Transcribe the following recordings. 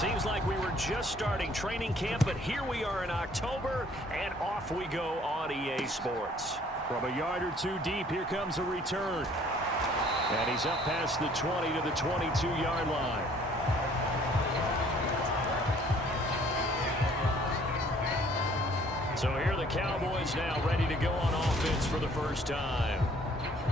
Seems like we were just starting training camp, but here we are in October, and off we go on EA Sports. From a yard or two deep, here comes a return. And he's up past the 20 to the 22-yard line. So here are the Cowboys now ready to go on offense for the first time.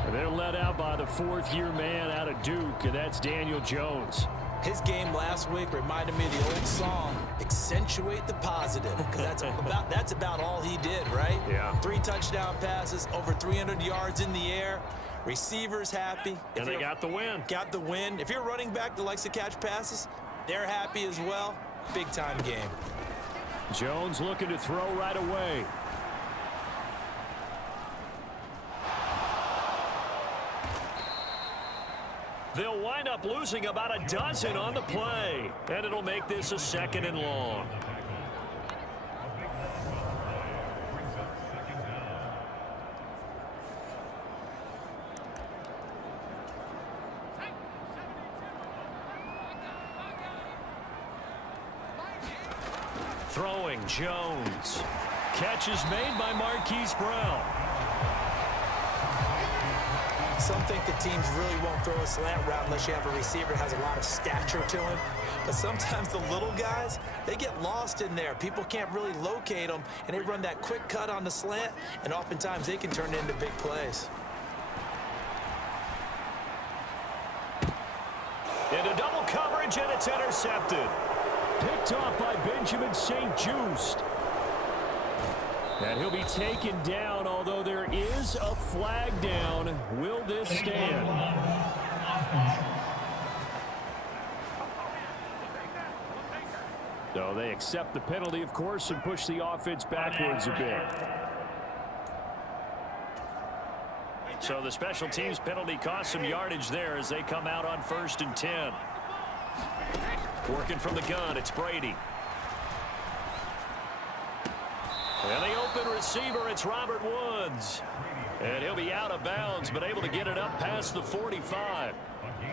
And they're led out by the fourth-year man out of Duke, and that's Daniel Jones. His game last week reminded me of the old song, accentuate the positive, because that's about all he did, right? Yeah. 3 touchdown passes, over 300 yards in the air, receivers happy. And they got the win. Got the win. If you're a running back that likes to catch passes, they're happy as well. Big-time game. Jones looking to throw right away. They'll wind up losing about a dozen on the play, and it'll make this a 2nd and long. Throwing Jones. Catch is made by Marquise Brown. Some think the teams really won't throw a slant route unless you have a receiver that has a lot of stature to him. But sometimes the little guys, they get lost in there. People can't really locate them, and they run that quick cut on the slant, and oftentimes they can turn it into big plays. Into double coverage, and it's intercepted. Picked off by Benjamin St-Juste. And he'll be taken down, although there is a flag down. Will this stand? So they accept the penalty, of course, and push the offense backwards a bit. So the special teams penalty cost some yardage there as they come out on 1st and 10. Working from the gun, it's Brady. And the open receiver, it's Robert Woods. And he'll be out of bounds, but able to get it up past the 45.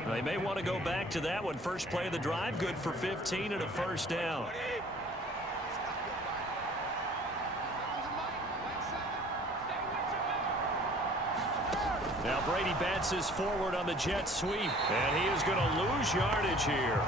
They may want to go back to that one. First play of the drive, good for 15 and a 1st down. Now Brady bats his forward on the jet sweep, and he is going to lose yardage here.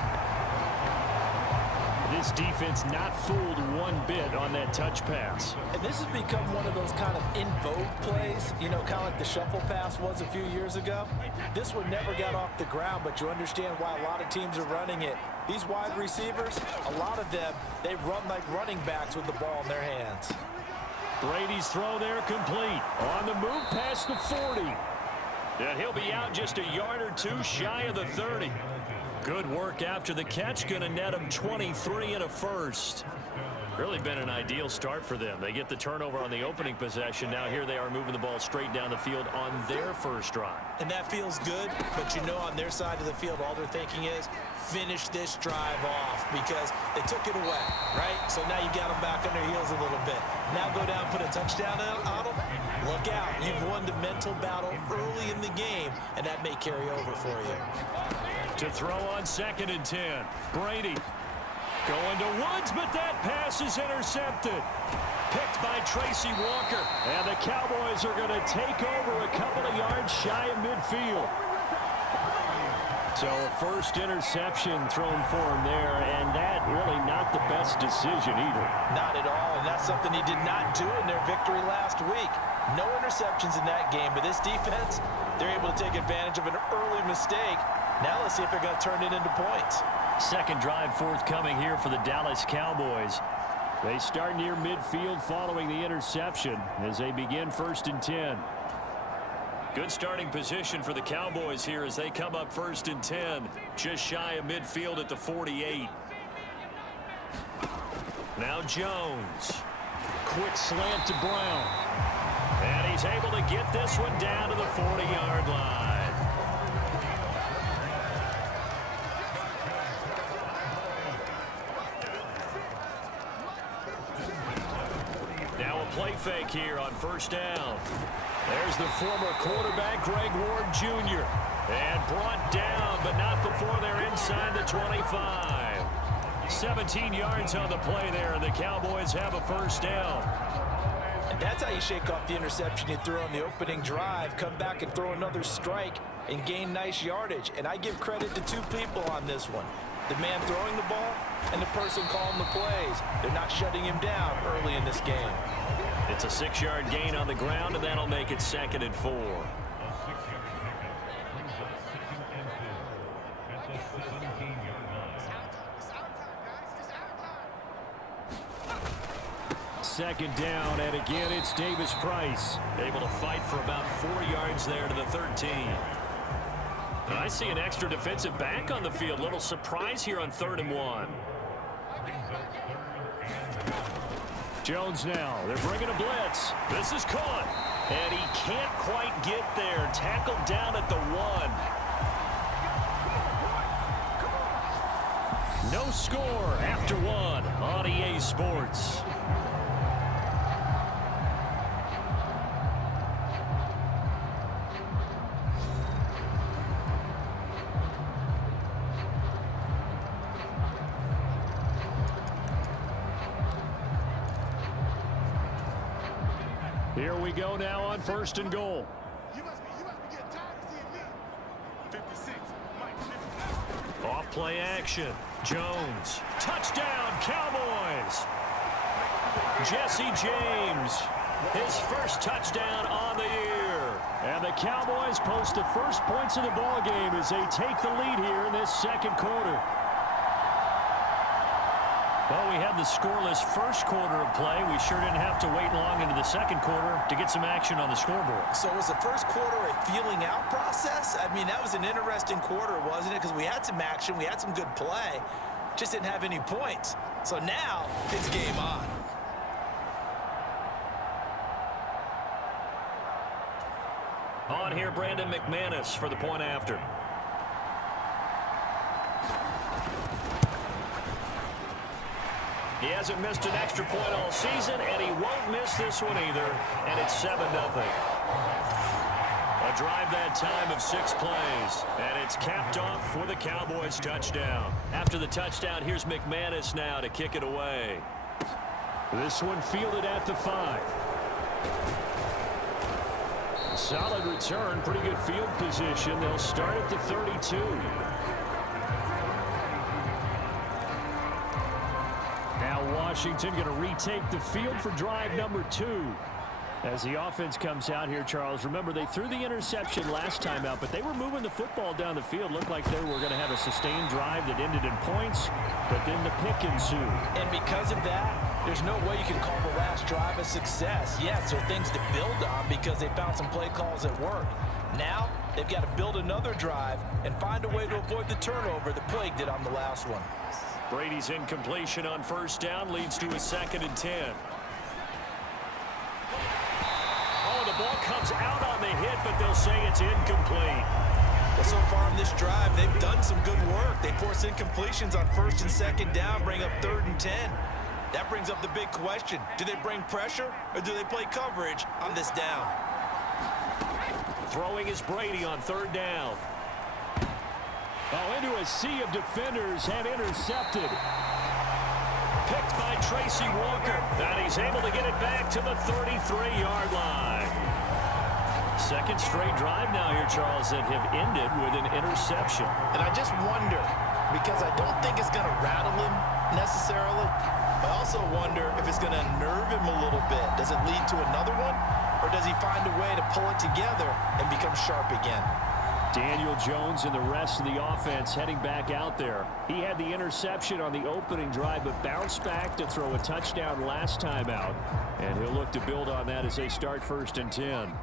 This defense not fooled one bit on that touch pass. And this has become one of those kind of in vogue plays, you know, kind of like the shuffle pass was a few years ago. This one never got off the ground, but you understand why a lot of teams are running it. These wide receivers, a lot of them, they run like running backs with the ball in their hands. Brady's throw there complete. On the move past the 40. And he'll be out just a yard or two shy of the 30. Good work after the catch. Going to net him 23 and a 1st. Really been an ideal start for them. They get the turnover on the opening possession. Now here they are moving the ball straight down the field on their first drive. And that feels good, but you know on their side of the field, all they're thinking is finish this drive off because they took it away, right? So now you got them back on their heels a little bit. Now go down and put a touchdown on them. Look out. You've won the mental battle early in the game, and that may carry over for you. To throw on 2nd and 10. Brady going to Woods, but that pass is intercepted. Picked by Tracy Walker. And the Cowboys are going to take over a couple of yards shy of midfield. So a first interception thrown for him there, and that really not the best decision either. Not at all, and that's something he did not do in their victory last week. No interceptions in that game, but this defense, they're able to take advantage of an early mistake. Now let's see if they're going to turn it into points. Second drive forthcoming here for the Dallas Cowboys. They start near midfield following the interception as they begin 1st and 10. Good starting position for the Cowboys here as they come up 1st and 10. Just shy of midfield at the 48. Now Jones. Quick slant to Brown. And he's able to get this one down to the 40-yard line. Now a play fake here on 1st down. There's the former quarterback, Greg Ward Jr. And brought down, but not before they're inside the 25. 17 yards on the play there, and the Cowboys have a first down. And that's how you shake off the interception you threw on the opening drive, come back and throw another strike and gain nice yardage. And I give credit to two people on this one. The man throwing the ball and the person calling the plays. They're not shutting him down early in this game. It's a 6-yard gain on the ground, and that'll make it 2nd and 4. Second down, and again, it's Davis Price. Able to fight for about 4 yards there to the 13. And I see an extra defensive back on the field. Little surprise here on 3rd and 1. Jones now. They're bringing a blitz. This is caught. And he can't quite get there. Tackled down at the 1. No score after 1 on EA Sports. Here we go now on 1st and goal. You must be getting tired of seeing me. 56, Mike, 56. Off play action. Jones. Touchdown, Cowboys. Jesse James. His first touchdown on the year. And the Cowboys post the first points of the ball game as they take the lead here in this 2nd quarter. Well, we had the scoreless first quarter of play. We sure didn't have to wait long into the 2nd quarter to get some action on the scoreboard. So was the first quarter a feeling out process? I mean, that was an interesting quarter, wasn't it? Because we had some action, we had some good play, just didn't have any points. So now it's game on. On here, Brandon McManus for the point after. He hasn't missed an extra point all season, and he won't miss this one either, and it's 7-0. A drive that time of 6 plays, and it's capped off with a Cowboys touchdown. After the touchdown, here's McManus now to kick it away. This one fielded at the 5. Solid return, pretty good field position. They'll start at the 32. Now Washington going to retake the field for drive number 2. As the offense comes out here, Charles, remember they threw the interception last time out, but they were moving the football down the field. Looked like they were going to have a sustained drive that ended in points, but then the pick ensued. And because of that, there's no way you can call the last drive a success. Yes, there are things to build on because they found some play calls that worked. Now they've got to build another drive and find a way to avoid the turnover that plagued it on the last one. Brady's incompletion on 1st down leads to a 2nd and 10. Oh, the ball comes out on the hit, but they'll say it's incomplete. Well, so far in this drive, they've done some good work. They force incompletions on 1st and 2nd down, bring up 3rd and 10. That brings up the big question. Do they bring pressure or do they play coverage on this down? Throwing is Brady on 3rd down. Oh, into a sea of defenders and intercepted. Picked by Tracy Walker. And he's able to get it back to the 33-yard line. 2nd straight drive now here, Charles, that have ended with an interception. And I just wonder, because I don't think it's going to rattle him necessarily, I also wonder if it's going to unnerve him a little bit. Does it lead to another one? Or does he find a way to pull it together and become sharp again? Daniel Jones and the rest of the offense heading back out there. He had the interception on the opening drive, but bounced back to throw a touchdown last time out. And he'll look to build on that as they start 1st and 10.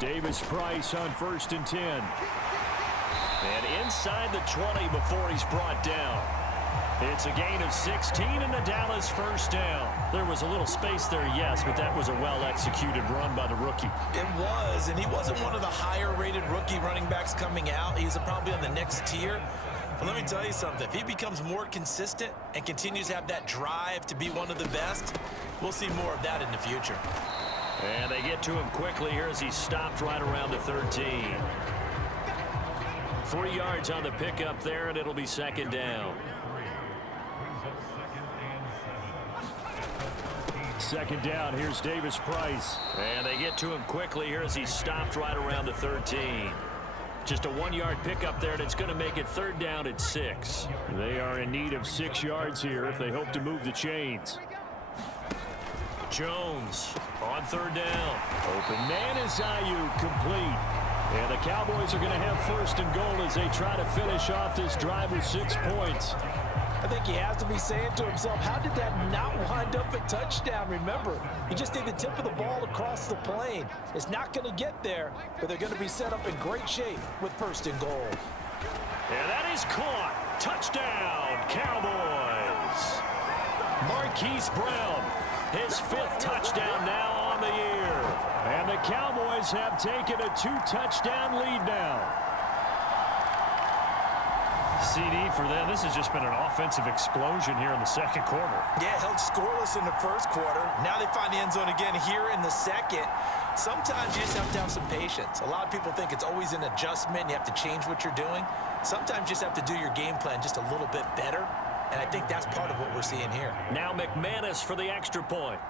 Davis Price on 1st and 10. And inside the 20 before he's brought down. It's a gain of 16 and a Dallas 1st down. There was a little space there, yes, but that was a well-executed run by the rookie. It was, and he wasn't one of the higher-rated rookie running backs coming out. He's probably on the next tier. But let me tell you something. If he becomes more consistent and continues to have that drive to be one of the best, we'll see more of that in the future. And they get to him quickly here as he stopped right around the 13. 3 yards on the pickup there, and it'll be second down. Second down, here's Davis Price. And they get to him quickly here as he's stopped right around the 13. Just a 1-yard pickup there, and it's going to make it third down at 6. They are in need of 6 yards here if they hope to move the chains. Jones on third down. Open man is Ayuk, complete. And the Cowboys are going to have first and goal as they try to finish off this drive with 6 points. I think he has to be saying to himself, how did that not wind up a touchdown? Remember, you just need the tip of the ball across the plane. It's not going to get there, but they're going to be set up in great shape with first and goal. And that is caught. Touchdown, Cowboys. Marquise Brown, his 5th touchdown now on the year. And the Cowboys have taken a 2-touchdown lead now. CD for them. This has just been an offensive explosion here in the second quarter. Yeah, held scoreless in the first quarter. Now they find the end zone again here in the second. Sometimes you just have some patience. A lot of people think it's always an adjustment. You have to change what you're doing. Sometimes you just have to do your game plan just a little bit better. And I think that's part of what we're seeing here. Now McManus for the extra point.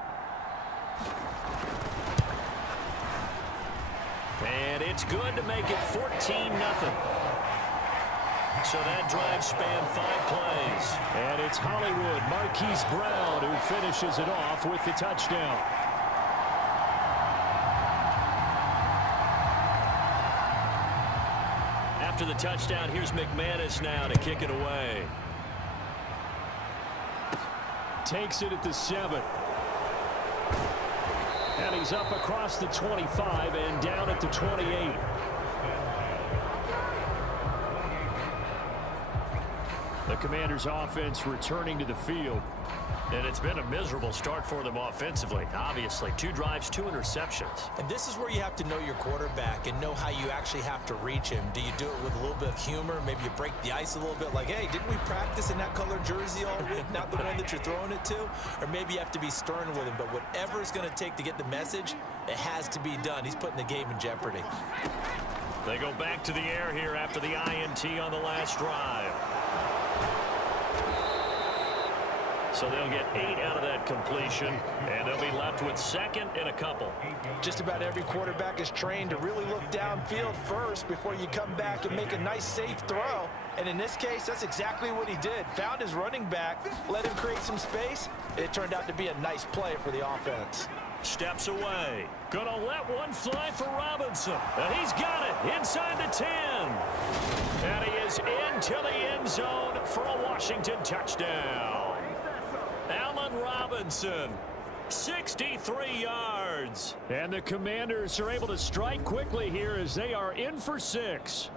And it's good to make it 14-0. So that drive spanned 5 plays. And it's Hollywood, Marquise Brown, who finishes it off with the touchdown. After the touchdown, here's McManus now to kick it away. Takes it at the 7. And he's up across the 25 and down at the 28. The Commanders' offense returning to the field. And it's been a miserable start for them offensively. Obviously, 2 drives, 2 interceptions. And this is where you have to know your quarterback and know how you actually have to reach him. Do you do it with a little bit of humor? Maybe you break the ice a little bit like, hey, didn't we practice in that color jersey all week, not the one that you're throwing it to? Or maybe you have to be stern with him. But whatever it's going to take to get the message, it has to be done. He's putting the game in jeopardy. They go back to the air here after the INT on the last drive. So they'll get 8 out of that completion, and they'll be left with second and a couple. Just about every quarterback is trained to really look downfield first before you come back and make a nice, safe throw. And in this case, that's exactly what he did. Found his running back, let him create some space. It turned out to be a nice play for the offense. Steps away. Gonna let one fly for Robinson. And he's got it inside the 10. And he is into the end zone for a Washington touchdown. Allen Robinson, 63 yards. And the Commanders are able to strike quickly here as they are in for 6.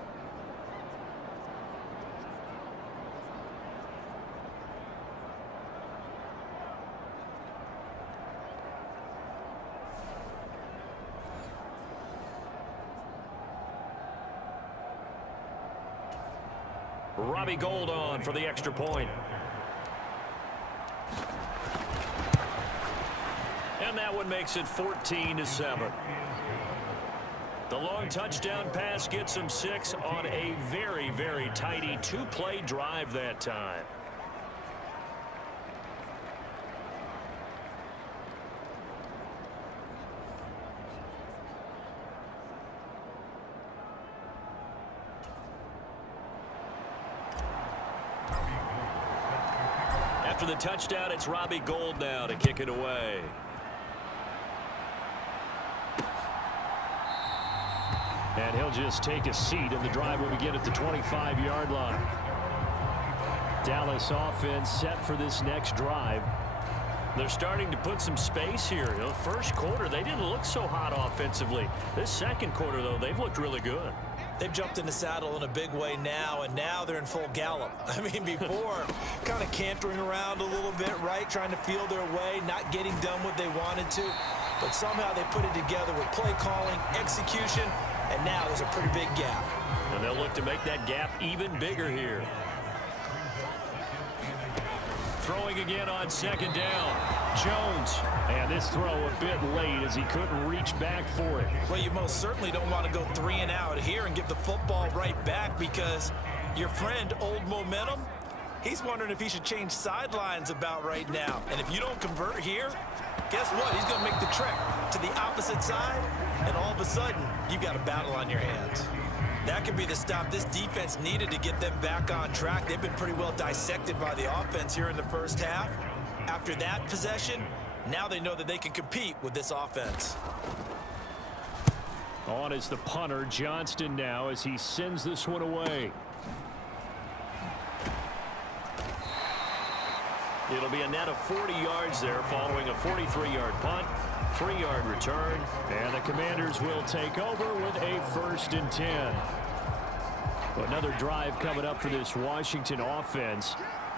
Robbie Gould on for the extra point. And that one makes it 14-7. The long touchdown pass gets them 6 on a very, very tidy 2-play drive that time. After the touchdown, it's Robbie Gould now to kick it away. And he'll just take a seat, and the drive will begin at the 25-yard line. Dallas offense set for this next drive. They're starting to put some space here. The first quarter, they didn't look so hot offensively. This second quarter, though, they've looked really good. They've jumped in the saddle in a big way now, and now they're in full gallop. I mean, before, kind of cantering around a little bit, right? Trying to feel their way, not getting done what they wanted to. But somehow they put it together with play calling, execution, and now there's a pretty big gap. And they'll look to make that gap even bigger here. Throwing again on second down. Jones. And this throw a bit late as he couldn't reach back for it. Well, you most certainly don't want to go 3 and out here and give the football right back because your friend, Old Momentum, he's wondering if he should change sidelines about right now. And if you don't convert here, guess what? He's going to make the trek to the opposite side, and all of a sudden, you've got a battle on your hands. That could be the stop this defense needed to get them back on track. They've been pretty well dissected by the offense here in the first half. After that possession, now they know that they can compete with this offense. On is the punter, Johnston, now as he sends this one away. It'll be a net of 40 yards there following a 43-yard punt, 3-yard return, and the Commanders will take over with a 1st and 10. Another drive coming up for this Washington offense.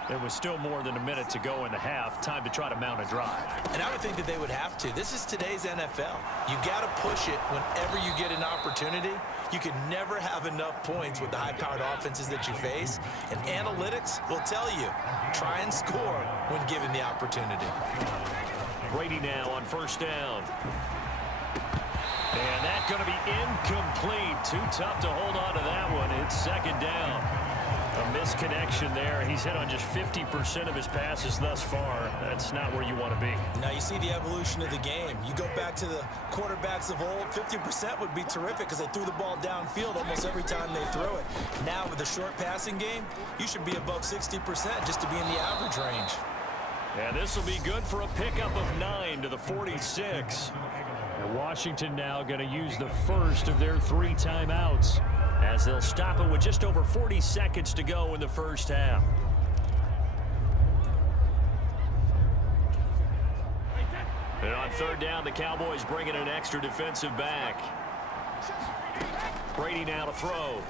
There was still more than a minute to go in the half. Time to try to mount a drive. And I would think that they would have to. This is today's NFL. You got to push it whenever you get an opportunity. You can never have enough points with the high-powered offenses that you face. And analytics will tell you, try and score when given the opportunity. Brady now on 1st down. And that's going to be incomplete. Too tough to hold on to that one. It's 2nd down. A misconnection there. He's hit on just 50% of his passes thus far. That's not where you want to be. Now you see the evolution of the game. You go back to the quarterbacks of old, 50% would be terrific because they threw the ball downfield almost every time they threw it. Now with the short passing game, you should be above 60% just to be in the average range. And this will be good for a pickup of 9 to the 46. And Washington now going to use the first of their 3 timeouts, as they'll stop it with just over 40 seconds to go in the first half. And on 3rd down, the Cowboys bring in an extra defensive back. Brady now to throw.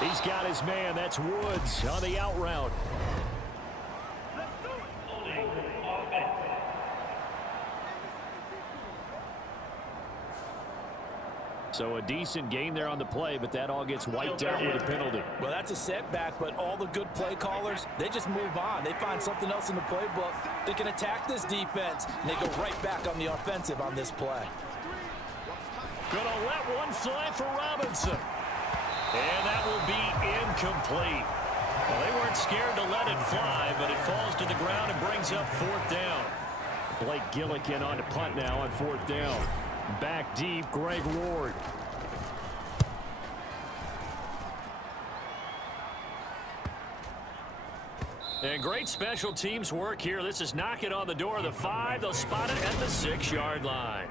He's got his man. That's Woods on the out route. So a decent gain there on the play, but that all gets wiped out with a penalty. Well, that's a setback, but all the good play callers, they just move on. They find something else in the playbook. They can attack this defense, and they go right back on the offensive on this play. Gonna let one fly for Robinson. And that will be incomplete. Well, they weren't scared to let it fly, but it falls to the ground and brings up 4th down. Blake Gillikin on to punt now on 4th down. Back deep, Greg Ward. And great special teams work here. This is knocking on the door of the 5. They'll spot it at the 6-yard line.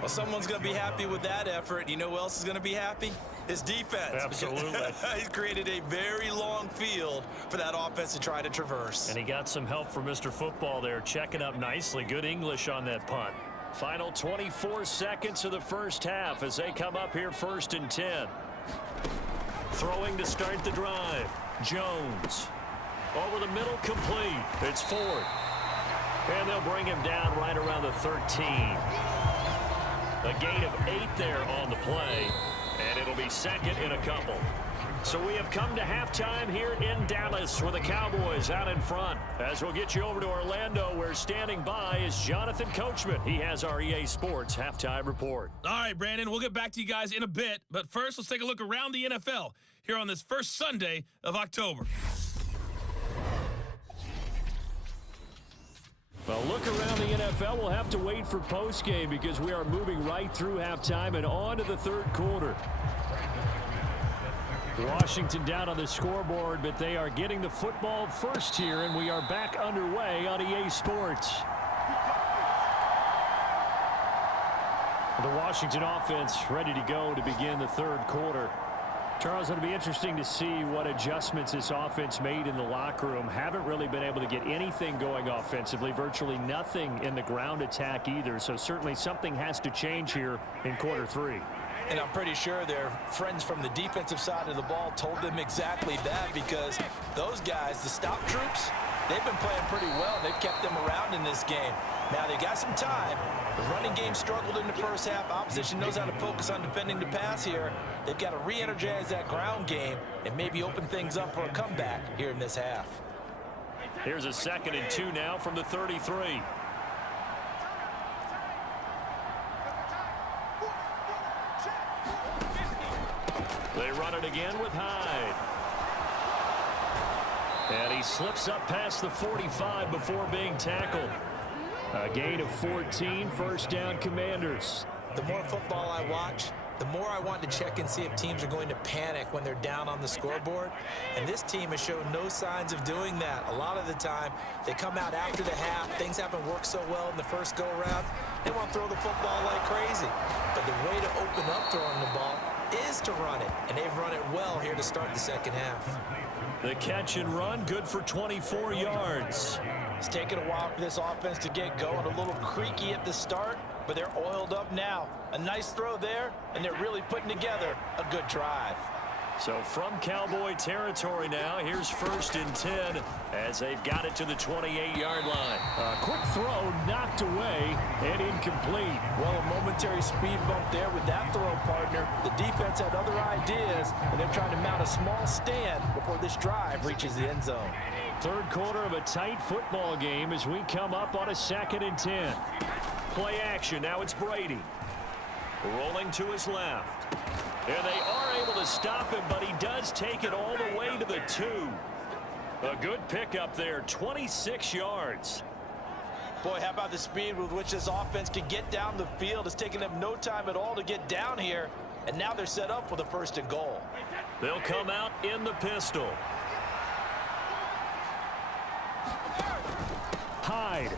Well, someone's going to be happy with that effort. You know who else is going to be happy? His defense. Absolutely. He's created a very long field for that offense to try to traverse. And he got some help from Mr. Football there, checking up nicely. Good English on that punt. Final 24 seconds of the first half as they come up here 1st and 10. Throwing to start the drive. Jones. Over the middle, complete. It's Ford. And they'll bring him down right around the 13. A gain of 8 there on the play. And it'll be 2nd in a couple. So we have come to halftime here in Dallas with the Cowboys out in front. As we'll get you over to Orlando, where standing by is Jonathan Coachman. He has our EA Sports halftime report. All right, Brandon, we'll get back to you guys in a bit. But first, let's take a look around the NFL here on this first Sunday of October. Well, look around the NFL. We'll have to wait for postgame because we are moving right through halftime and on to the 3rd quarter. Washington down on the scoreboard, but they are getting the football first here, and we are back underway on EA Sports. The Washington offense ready to go to begin the 3rd quarter. Charles, it'll be interesting to see what adjustments this offense made in the locker room. Haven't really been able to get anything going offensively, virtually nothing in the ground attack either, so certainly something has to change here in quarter 3. And I'm pretty sure their friends from the defensive side of the ball told them exactly that, because those guys, the stop troops, they've been playing pretty well. They've kept them around in this game. Now they got some time. The running game struggled in the first half. Opposition knows how to focus on defending the pass here. They've got to re-energize that ground game and maybe open things up for a comeback here in this half. Here's a 2nd and 2 now from the 33. They run it again with Hyde. And he slips up past the 45 before being tackled. A gain of 14, first down Commanders. The more football I watch, the more I want to check and see if teams are going to panic when they're down on the scoreboard. And this team has shown no signs of doing that. A lot of the time, they come out after the half. Things haven't worked so well in the first go-around. They want to throw the football like crazy. But the way to open up throwing the ball is to run it. And they've run it well here to start the second half. The catch and run, good for 24 yards. It's taken a while for this offense to get going. A little creaky at the start, but they're oiled up now. A nice throw there, and they're really putting together a good drive. So from Cowboy territory now, here's 1st and 10 as they've got it to the 28-yard line. A quick throw knocked away and incomplete. Well, a momentary speed bump there with that throw, partner. The defense had other ideas, and they're trying to mount a small stand before this drive reaches the end zone. Third quarter of a tight football game as we come up on a 2nd and 10. Play action. Now it's Brady. Rolling to his left. And they are able to stop him, but he does take it all the way to the 2. A good pickup there, 26 yards. Boy, how about the speed with which this offense can get down the field? It's taken them no time at all to get down here, and now they're set up with a 1st and goal. They'll come out in the pistol. Hyde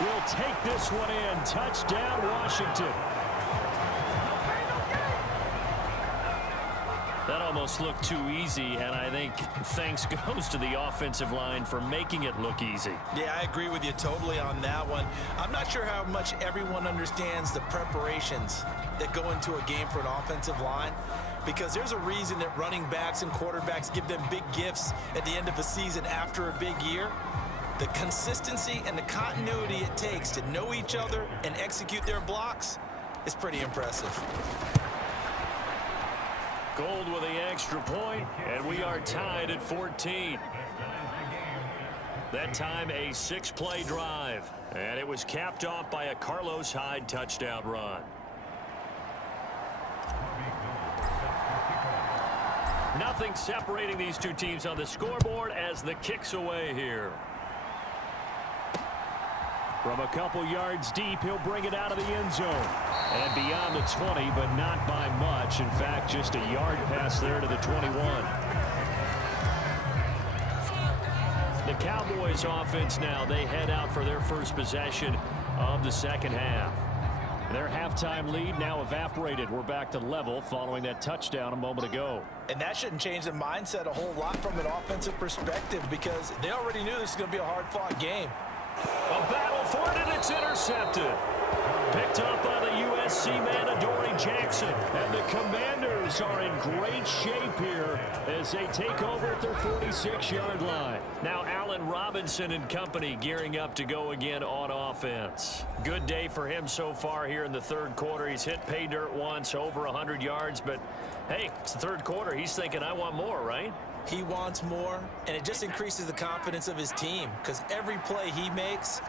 will take this one in. Touchdown, Washington. That almost looked too easy, and I think thanks goes to the offensive line for making it look easy. Yeah, I agree with you totally on that one. I'm not sure how much everyone understands the preparations that go into a game for an offensive line, because there's a reason that running backs and quarterbacks give them big gifts at the end of the season after a big year. The consistency and the continuity it takes to know each other and execute their blocks is pretty impressive. Gold with the extra point, and we are tied at 14. That time a 6-play drive, and it was capped off by a Carlos Hyde touchdown run. Nothing separating these two teams on the scoreboard as the kick's away here. From a couple yards deep, he'll bring it out of the end zone. And beyond the 20, but not by much. In fact, just a yard pass there to the 21. The Cowboys offense now, they head out for their first possession of the second half. Their halftime lead now evaporated. We're back to level following that touchdown a moment ago. And that shouldn't change the mindset a whole lot from an offensive perspective, because they already knew this was going to be a hard-fought game. A battle for it, and it's intercepted. Picked up by the USC man, Adoree Jackson. And the Commanders are in great shape here as they take over at their 46-yard line. Now Allen Robinson and company gearing up to go again on offense. Good day for him so far here in the third quarter. He's hit pay dirt once, over 100 yards. But, hey, it's the third quarter. He's thinking, I want more, right? He wants more, and it just increases the confidence of his team, because every play he makes,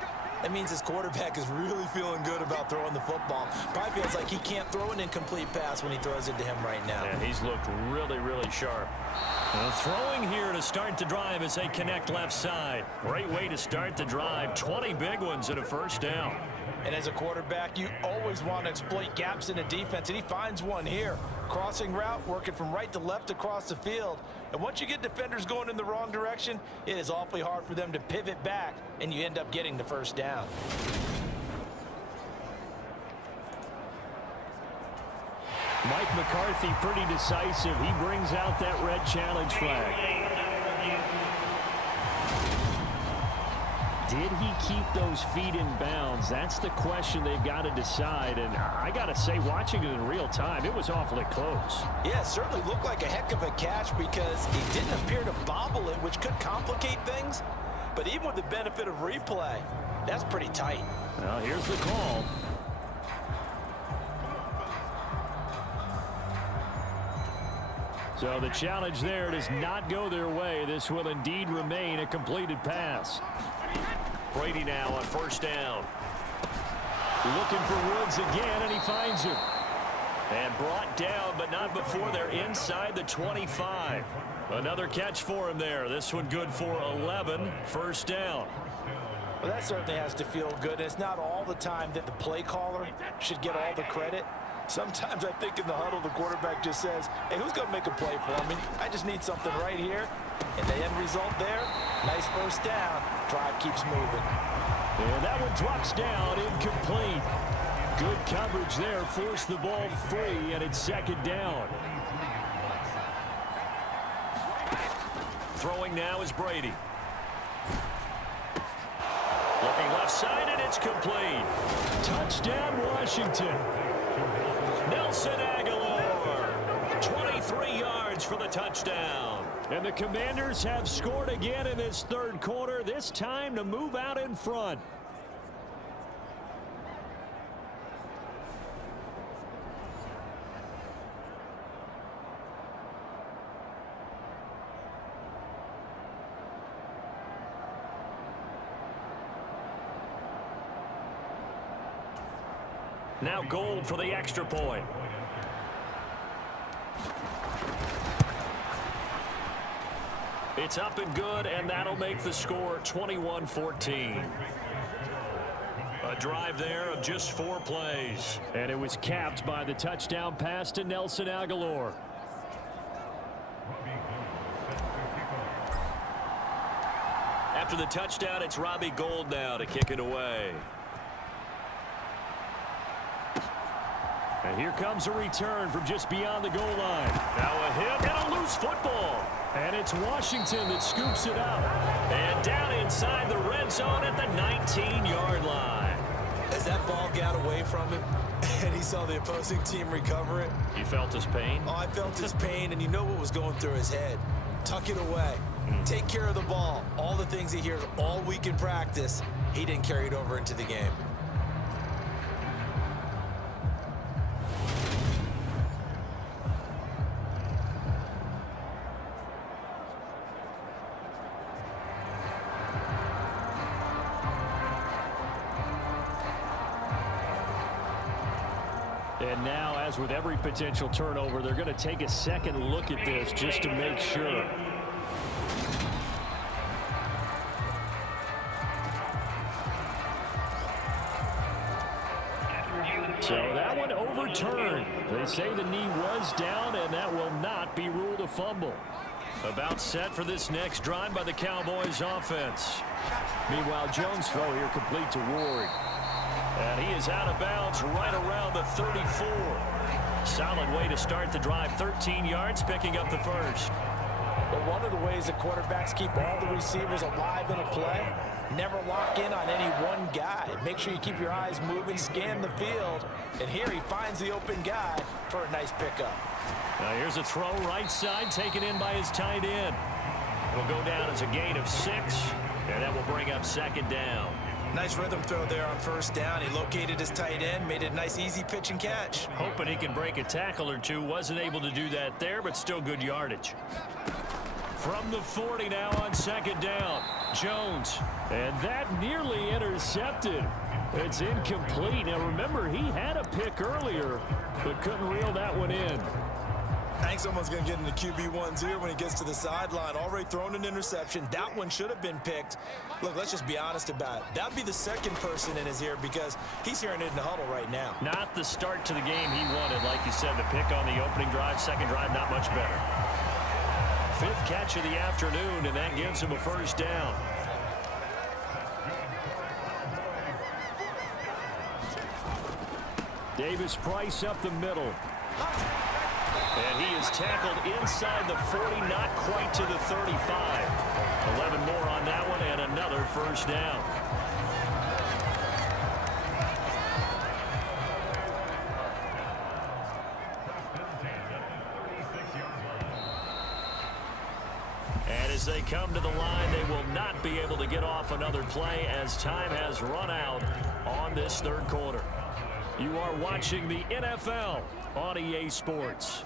that means his quarterback is really feeling good about throwing the football. Probably feels like he can't throw an incomplete pass when he throws it to him right now. Yeah, he's looked really, really sharp. Throwing here to start the drive as they connect left side. Great way to start the drive. 20 big ones and a first down. And as a quarterback, you always want to exploit gaps in a defense, and he finds one here. Crossing route, working from right to left across the field. And once you get defenders going in the wrong direction, it is awfully hard for them to pivot back, and you end up getting the first down. Mike McCarthy pretty decisive. He brings out that red challenge flag. Did he keep those feet in bounds? That's the question they've got to decide. And I got to say, watching it in real time, it was awfully close. Yeah, it certainly looked like a heck of a catch, because he didn't appear to bobble it, which could complicate things. But even with the benefit of replay, that's pretty tight. Well, here's the call. So the challenge there does not go their way. This will indeed remain a completed pass. Brady now on first down. Looking for Woods again, and he finds him. And brought down, but not before they're inside the 25. Another catch for him there. This one good for 11. First down. Well, that certainly has to feel good. It's not all the time that the play caller should get all the credit. Sometimes I think in the huddle, the quarterback just says, hey, who's going to make a play for me? I just need something right here. And the end result there, nice first down. Drive keeps moving. And that one drops down, incomplete. Good coverage there, forced the ball free, and it's second down. Throwing now is Brady. Looking left side, and it's complete. Touchdown, Washington. Nelson Aguilar, 23 yards for the touchdown. And the Commanders have scored again in this third quarter, this time to move out in front. Now Gold for the extra point. It's up and good, and that'll make the score 21-14. A drive there of just 4 plays. And it was capped by the touchdown pass to Nelson Aguilar. After the touchdown, it's Robbie Gould now to kick it away. And here comes a return from just beyond the goal line. Now a hit and a loose football. And it's Washington that scoops it up. And down inside the red zone at the 19-yard line. As that ball got away from him and he saw the opposing team recover it. You felt his pain? Oh, I felt his pain, and you know what was going through his head. Tuck it away. Take care of the ball. All the things he hears all week in practice, he didn't carry it over into the game. And now, as with every potential turnover, they're going to take a second look at this just to make sure. So that one overturned. They say the knee was down, and that will not be ruled a fumble. About set for this next drive by the Cowboys offense. Meanwhile, Jones' throw here complete to Ward. And he is out of bounds right around the 34. Solid way to start the drive. 13 yards, picking up the first. But one of the ways the quarterbacks keep all the receivers alive in a play, never lock in on any one guy. Make sure you keep your eyes moving, scan the field. And here he finds the open guy for a nice pickup. Now here's a throw right side, taken in by his tight end. It'll go down as a gain of 6, and that will bring up second down. Nice rhythm throw there on first down. He located his tight end, made it a nice easy pitch and catch. Hoping he can break a tackle or two. Wasn't able to do that there, but still good yardage. From the 40 now on second down, Jones. And that nearly intercepted. It's incomplete. Now remember, he had a pick earlier, but couldn't reel that one in. I think someone's going to get into QB1's ear when he gets to the sideline. Already thrown an interception. That one should have been picked. Look, let's just be honest about it. That would be the second person in his ear because he's hearing it in the huddle right now. Not the start to the game he wanted. Like you said, the pick on the opening drive, second drive, not much better. 5th catch of the afternoon, and that gives him a first down. Davis Price up the middle. And he is tackled inside the 40, not quite to the 35. 11 more on that one, and another first down. And as they come to the line, they will not be able to get off another play as time has run out on this third quarter. You are watching the NFL on EA Sports.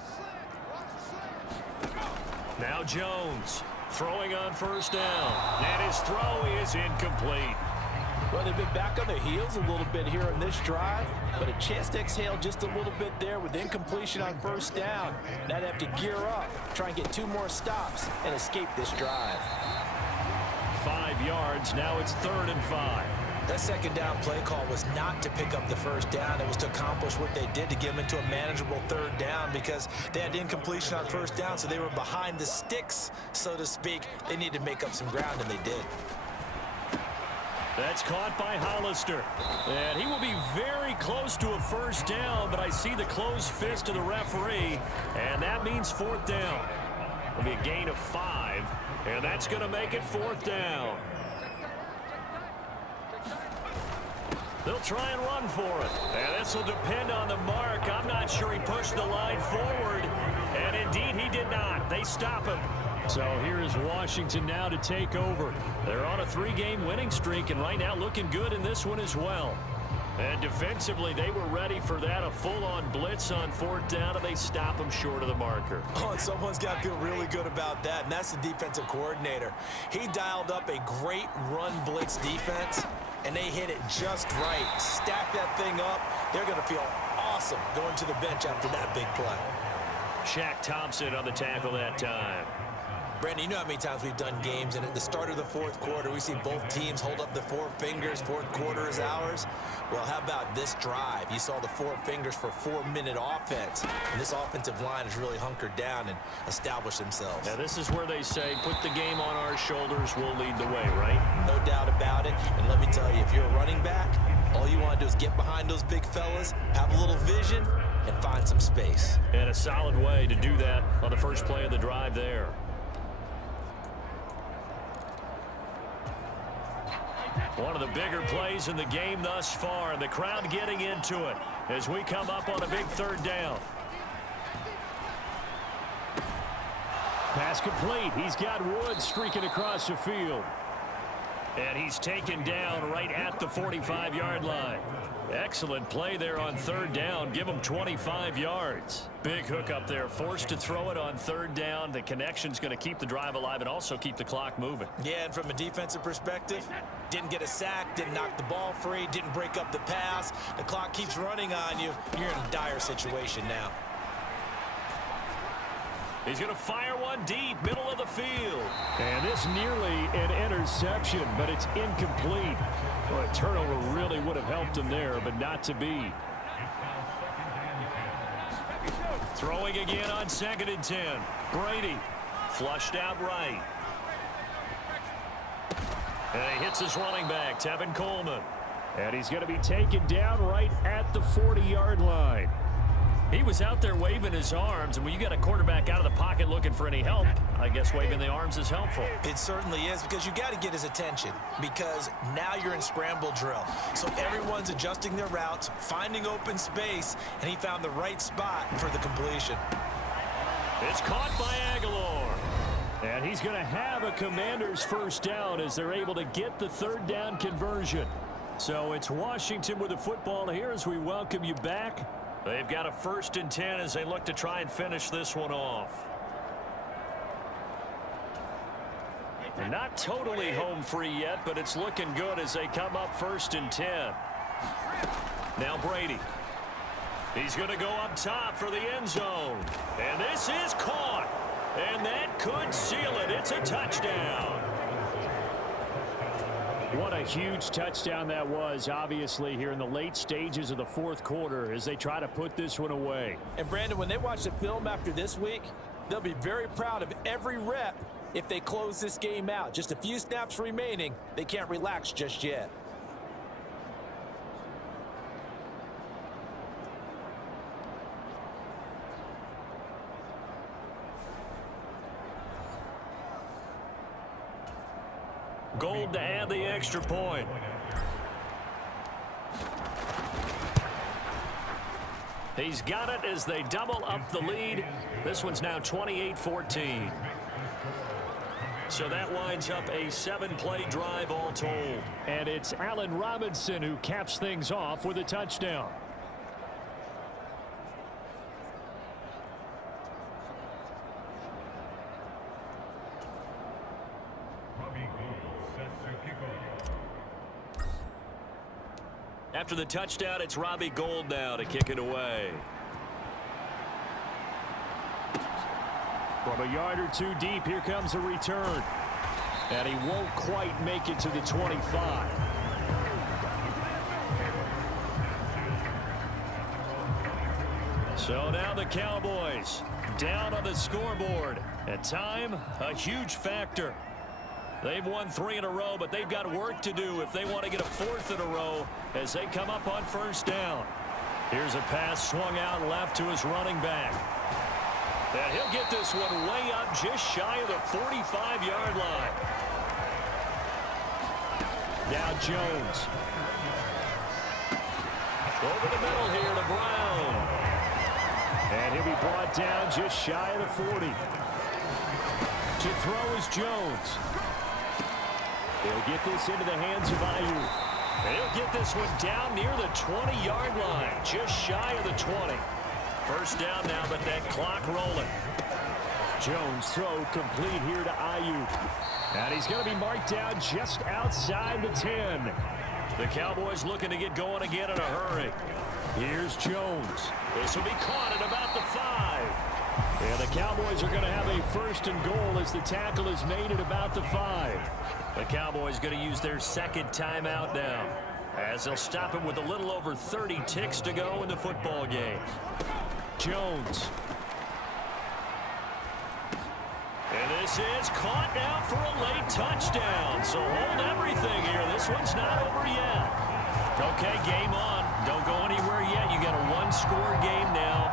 Now Jones throwing on first down. And his throw is incomplete. Well, they've been back on their heels a little bit here in this drive, but a chance to exhale just a little bit there with incompletion on first down. Now they have to gear up, try and get 2 more stops, and escape this drive. 5 yards. Now it's 3rd and 5. That second down play call was not to pick up the first down. It was to accomplish what they did, to get them into a manageable 3rd down, because they had incompletion on first down, so they were behind the sticks, so to speak. They needed to make up some ground, and they did. That's caught by Hollister. And he will be very close to a first down, but I see the closed fist of the referee, and that means 4th down. It'll be a gain of 5, and that's going to make it 4th down. They'll try and run for it. And this will depend on the mark. I'm not sure he pushed the line forward. And indeed, he did not. They stop him. So here is Washington now to take over. They're on a 3-game winning streak, and right now looking good in this one as well. And defensively, they were ready for that, a full-on blitz on 4th down, and they stop them short of the marker. Oh, and someone's got to feel really good about that, and that's the defensive coordinator. He dialed up a great run blitz defense, and they hit it just right. Stack that thing up. They're going to feel awesome going to the bench after that big play. Shaq Thompson on the tackle that time. Brandon, you know how many times we've done games, and at the start of the 4th quarter, we see both teams hold up the 4 fingers. 4th quarter is ours. Well, how about this drive? You saw the 4 fingers for 4-minute offense, and this offensive line has really hunkered down and established themselves. Now, this is where they say, put the game on our shoulders, we'll lead the way, right? No doubt about it, and let me tell you, if you're a running back, all you want to do is get behind those big fellas, have a little vision, and find some space. And a solid way to do that on the first play of the drive there. One of the bigger plays in the game thus far, and the crowd getting into it as we come up on a big 3rd down. Pass complete. He's got Woods streaking across the field. And he's taken down right at the 45-yard line. Excellent play there on 3rd down. Give him 25 yards. Big hook up there. Forced to throw it on 3rd down. The connection's going to keep the drive alive and also keep the clock moving. Yeah, and from a defensive perspective, didn't get a sack, didn't knock the ball free, didn't break up the pass. The clock keeps running on you. You're in a dire situation now. He's going to fire one deep, middle of the field. And this nearly an interception, but it's incomplete. Well, a turnover really would have helped him there, but not to be. Throwing again on 2nd and 10. Brady flushed out right. And he hits his running back, Tevin Coleman. And he's going to be taken down right at the 40-yard line. He was out there waving his arms, and when you got a quarterback out of the pocket looking for any help, I guess waving the arms is helpful. It certainly is, because you got to get his attention, because now you're in scramble drill. So everyone's adjusting their routes, finding open space, and he found the right spot for the completion. It's caught by Aguilar. And he's going to have a Commander's first down as they're able to get the 3rd down conversion. So it's Washington with the football here as we welcome you back. They've got a 1st and 10 as they look to try and finish this one off. They're not totally home free yet, but it's looking good as they come up 1st and 10. Now Brady. He's going to go up top for the end zone. And this is caught. And that could seal it. It's a touchdown. What a huge touchdown that was, obviously, here in the late stages of the 4th quarter as they try to put this one away. And, Brandon, when they watch the film after this week, they'll be very proud of every rep if they close this game out. Just a few snaps remaining. They can't relax just yet. Gold to add the extra point. He's got it as they double up the lead. This one's now 28-14. So that winds up a 7-play drive all told. And it's Allen Robinson who caps things off with a touchdown. After the touchdown, it's Robbie Gould now to kick it away. From a yard or two deep, here comes a return. And he won't quite make it to the 25. So now the Cowboys down on the scoreboard. At time, a huge factor. They've won 3 in a row, but they've got work to do if they want to get a 4th in a row as they come up on first down. Here's a pass swung out left to his running back. And he'll get this one way up just shy of the 45-yard line. Now Jones. Over the middle here to Brown. And he'll be brought down just shy of the 40. To throw is Jones. He'll get this into the hands of Ayuk. And he'll get this one down near the 20-yard line, just shy of the 20. First down now, but that clock rolling. Jones throw complete here to Ayuk. And he's going to be marked down just outside the 10. The Cowboys looking to get going again in a hurry. Here's Jones. This will be caught at about the 5. And the Cowboys are going to have a 1st and goal as the tackle is made at about the 5. The Cowboys going to use their 2nd timeout now, as they'll stop him with a little over 30 ticks to go in the football game. Jones. And this is caught now for a late touchdown. So hold everything here. This one's not over yet. Okay, game on. Don't go anywhere yet. You got a 1-score game now.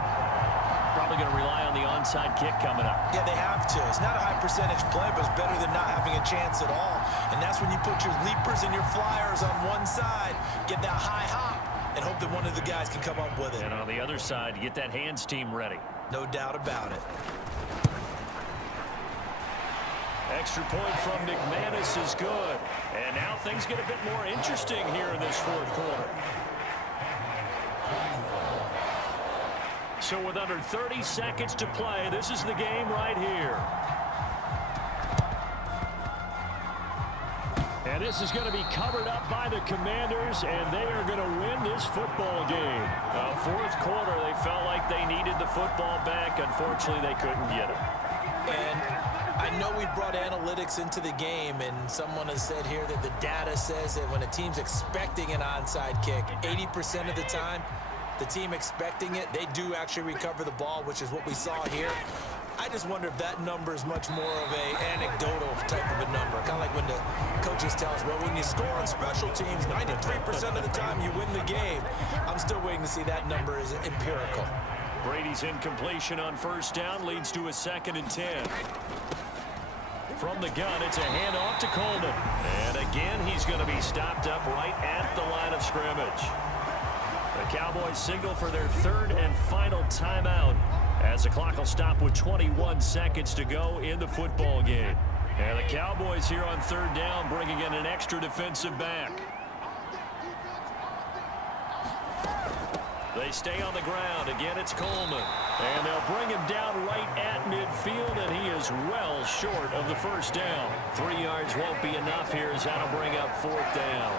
Probably going to rely on the onside kick coming up. Yeah, they have to. It's not a high percentage play, but it's better than not having a chance at all. And that's when you put your leapers and your flyers on one side, get that high hop, and hope that one of the guys can come up with it. And on the other side, get that hands team ready. No doubt about it. Extra point from McManus is good. And now things get a bit more interesting here in this 4th quarter. So with under 30 seconds to play, this is the game right here. And this is going to be covered up by the Commanders, and they are going to win this football game. 4th quarter, they felt like they needed the football back. Unfortunately, they couldn't get it. And I know we brought analytics into the game, and someone has said here that the data says that when a team's expecting an onside kick, 80% of the time, the team expecting it, they do actually recover the ball, which is what we saw here. I just wonder if that number is much more of an anecdotal type of a number. Kind of like when the coaches tell us, well, when you score on special teams, 93% of the time you win the game. I'm still waiting to see that number is empirical. Brady's incompletion on first down leads to a 2nd and 10. From the gun, it's a handoff to Coleman. And again, he's going to be stopped up right at the line of scrimmage. The Cowboys signal for their 3rd and final timeout as the clock will stop with 21 seconds to go in the football game. And the Cowboys here on 3rd down bringing in an extra defensive back. They stay on the ground. Again, it's Coleman. And they'll bring him down right at midfield, and he is well short of the 1st down. 3 yards won't be enough here as that'll bring up 4th down.